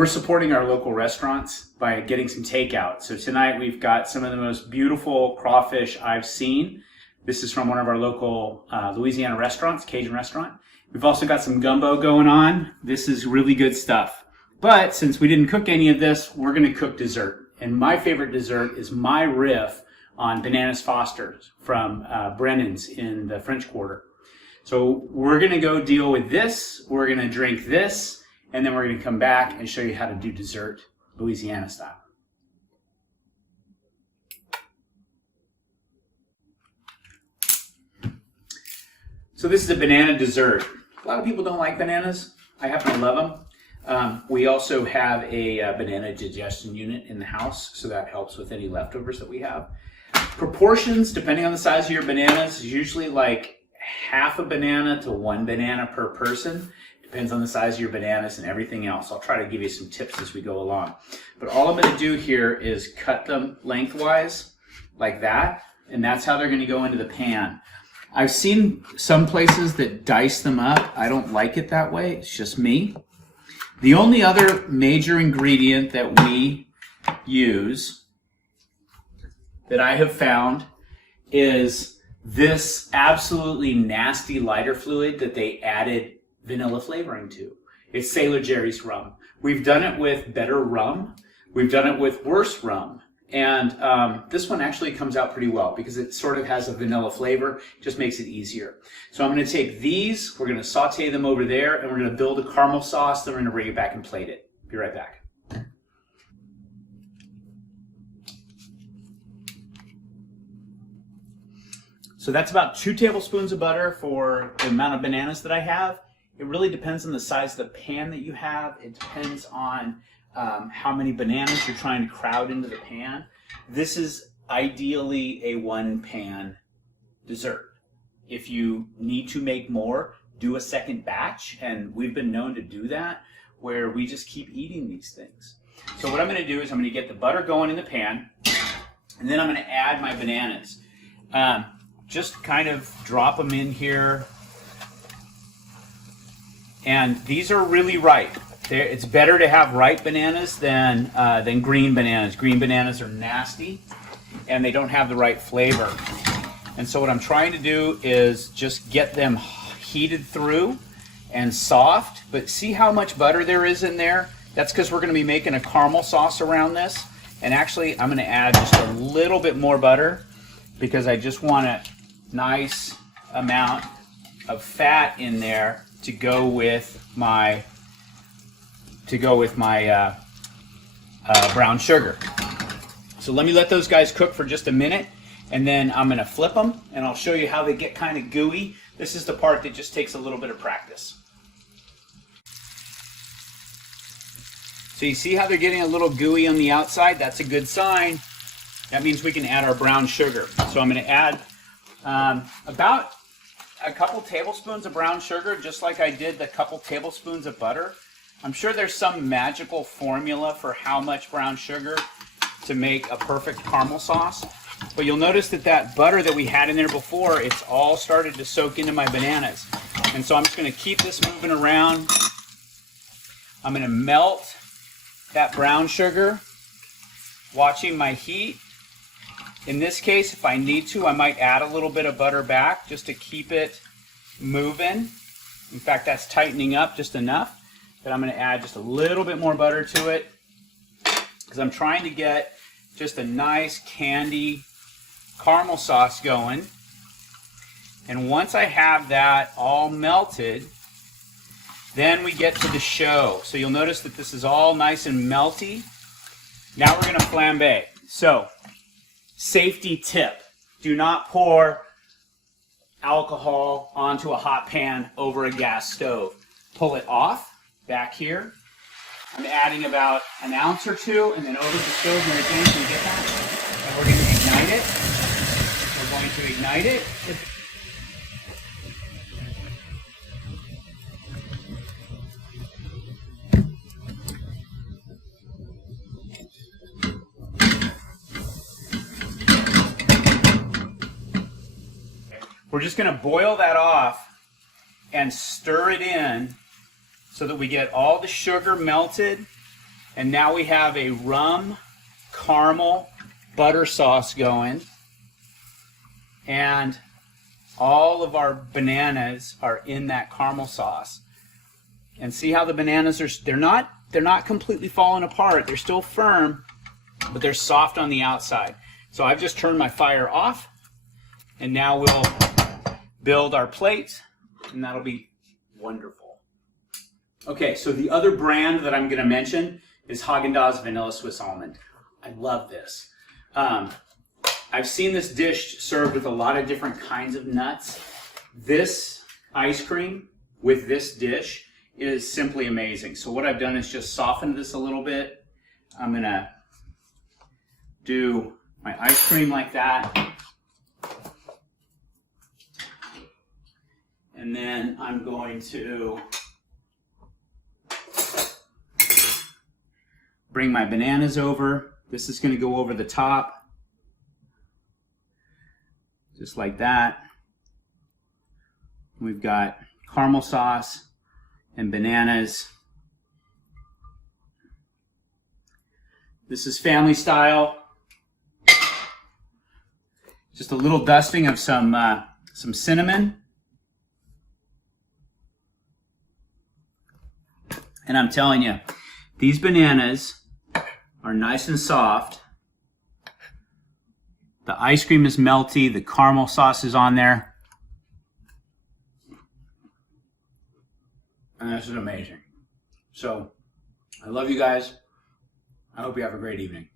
We're supporting our local restaurants by getting some takeout. So tonight we've got some of the most beautiful crawfish I've seen. This is from one of our local Louisiana restaurants, Cajun restaurant. We've also got some gumbo going on. This is really good stuff. But since we didn't cook any of this, we're going to cook dessert. And my favorite dessert is my riff on Bananas Foster's from Brennan's in the French Quarter. So we're going to go deal with this. We're going to drink this. And then we're going to come back and show you how to do dessert Louisiana style. So this is a banana dessert. A lot of people don't like bananas. I happen to love them. We also have a banana digestion unit in the house, so that helps with any leftovers that we have. Proportions, depending on the size of your bananas, is usually like half a banana to 1 banana per person. Depends on the size of your bananas and everything else. I'll try to give you some tips as we go along. But all I'm going to do here is cut them lengthwise like that, and that's how they're going to go into the pan. I've seen some places that dice them up. I don't like it that way. It's just me. The only other major ingredient that we use that I have found is this absolutely nasty lighter fluid that they added vanilla flavoring to. It's Sailor Jerry's rum. We've done it with better rum. We've done it with worse rum. And this one actually comes out pretty well because it sort of has a vanilla flavor. It just makes it easier. So I'm going to take these, we're going to saute them over there, and we're going to build a caramel sauce, then we're going to bring it back and plate it. Be right back. So that's about 2 tablespoons of butter for the amount of bananas that I have. It really depends on the size of the pan that you have. It depends on how many bananas you're trying to crowd into the pan. This is ideally a 1-pan dessert. If you need to make more, do a second batch, and we've been known to do that, where we just keep eating these things. So what I'm going to do is I'm going to get the butter going in the pan, and then I'm going to add my bananas. Just kind of drop them in here. And these are really ripe. It's better to have ripe bananas than green bananas. Green bananas are nasty, and they don't have the right flavor. And so what I'm trying to do is just get them heated through and soft. But see how much butter there is in there? That's because we're going to be making a caramel sauce around this. And actually, I'm going to add just a little bit more butter because I just want a nice amount of fat in there to go with my brown sugar. So let me let those guys cook for just a minute, and then I'm going to flip them, and I'll show you how they get kind of gooey. This is the part that just takes a little bit of practice. So you see how they're getting a little gooey on the outside? That's a good sign. That means we can add our brown sugar. So I'm going to add about a couple tablespoons of brown sugar, just like I did the couple tablespoons of butter. I'm sure there's some magical formula for how much brown sugar to make a perfect caramel sauce. But you'll notice that that butter that we had in there before, it's all started to soak into my bananas. And so I'm just going to keep this moving around. I'm going to melt that brown sugar, watching my heat. In this case, if I need to, I might add a little bit of butter back just to keep it moving. In fact, that's tightening up just enough that I'm going to add just a little bit more butter to it because I'm trying to get just a nice candy caramel sauce going. And once I have that all melted, then we get to the show. So you'll notice that this is all nice and melty. Now we're going to flambe. So, safety tip, do not pour alcohol onto a hot pan over a gas stove. Pull it off back here. I'm adding about an ounce or two, and then over the stove, Mary Jane, can you get that? And we're going to ignite it. We're going to ignite it. We're just going to boil that off and stir it in so that we get all the sugar melted And now we have a rum caramel butter sauce going. And all of our bananas are in that caramel sauce. And see how the bananas are, they're not completely falling apart. They're still firm, but they're soft on the outside. So I've just turned my fire off, and now we'll build our plate, and that'll be wonderful. Okay, so the other brand that I'm going to mention is Haagen-Dazs Vanilla Swiss Almond. I love this. I've seen this dish served with a lot of different kinds of nuts. This ice cream with this dish is simply amazing. So what I've done is just softened this a little bit. I'm going to do my ice cream like that. And then I'm going to bring my bananas over. This is going to go over the top. Just like that. We've got caramel sauce and bananas. This is family style. Just a little dusting of some cinnamon. And I'm telling you, these bananas are nice and soft. The ice cream is melty. The caramel sauce is on there. And this is amazing. So, I love you guys. I hope you have a great evening.